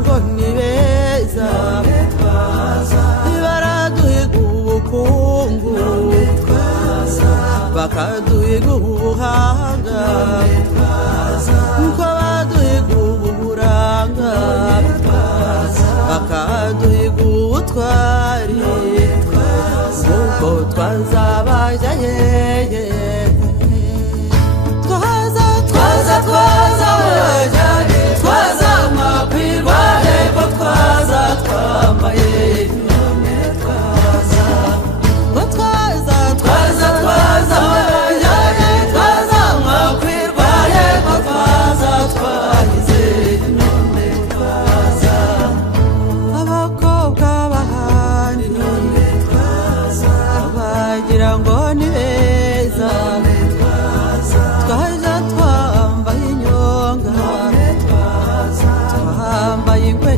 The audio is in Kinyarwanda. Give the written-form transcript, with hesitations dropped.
ngo ni beza baraduhiga ubukungu bakaduhiga ubuhanga uko baduhiga uburanga bakaduhiga ubutwari uko twazabajya hehe twaza makwirwa hepfo twaza twambaye none twaza makwirwa hepfo twaza twahize none twaza abakobwa bahandi none twaza bagira ngo ni beza twaja twambaye inyonga twambaye ingwe